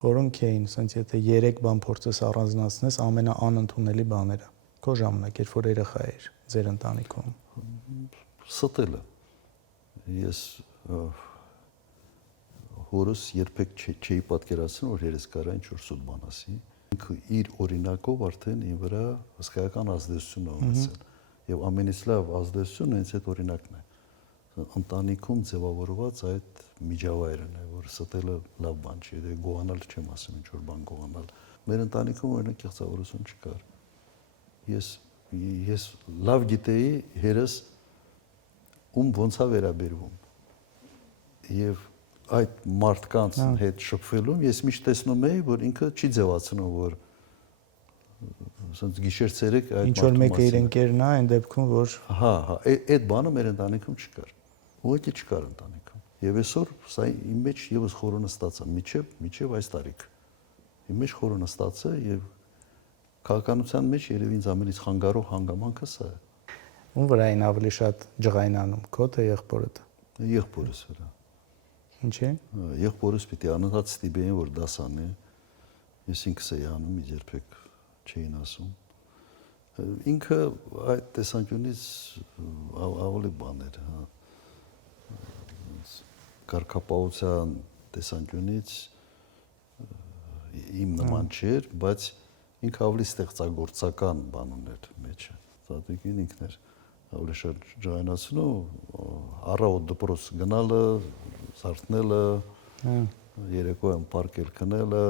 Որոնք էին, ասենց եթե 3 բան փորձես առանձնացնես, ամենաանընդունելի բաները քո ժամանակ, երբ որ երեխա էր ձեր ընտանիքում։ Ստելը։ Ես հորս երբեք չէի պատկերացնում, որ երես կարա ինչ-որ սուտ բան ասի։ Ինքը իր օրինակով արդեն ին վրա հսկայական ազդեցություն է ունեցել։ Եվ ամենից լավ ազդեցությունը հենց այդ օրինակն է։ Ընտանիքում ձևավորված այդ միջավայրն է, որ ստելը լավ բան չի, դե գողանալ չեմ ասում, ինչ-որ բան գողանալ։ Մեր ընտանիքում օրինակ կեղծավորություն չկար։ Ես լավ գիտեի հերս ում ոնց է վերաբերվում։ Եվ այդ մարդկանց հետ շփվելուն ես միշտ տեսնում էի, որ ինքը չի ձևացնում, որ ասենց գիշեր-ցերեկ այդ ինչ որ մեկը իր ընկերն է, այն դեպքում որ այդ բանը մեր ընտանիքում չկար։ Ուղղակի չկար ընտանիքում։ Եվ այսօր սա իմ մեջ եւս խորը նստած է, միջև այս տարիք։ Իմ մեջ խորը նստած է եւ քաղաքականության մեջ երևի ինձ ամենից խանգարող հանգամանքը սա է։ Ում վրա այն ավելի շատ ջղայնանում, քո թե եղբորդ։ Եղբորս վրա։ Ինչի՞։ Եղբորս պիտի անընդհատ ստիպեին, որ դաս անի։ Ես ինքս էի անում, ինձ երբեք չէին ասում։ Ինքը այդ տեսանկյունից ավելի բան էր, հա։ Կարգապահության տեսանկյունից իմ նման չէր, բայց ինքը ավելի ստեղծագործական բան ուներ մեջը։ Տատիկին ինքն էր ավելի շատ ջղայնացնում, առավոտ դպրոց գնալը, զարթնելը, երեկոյան պարկել քնելը,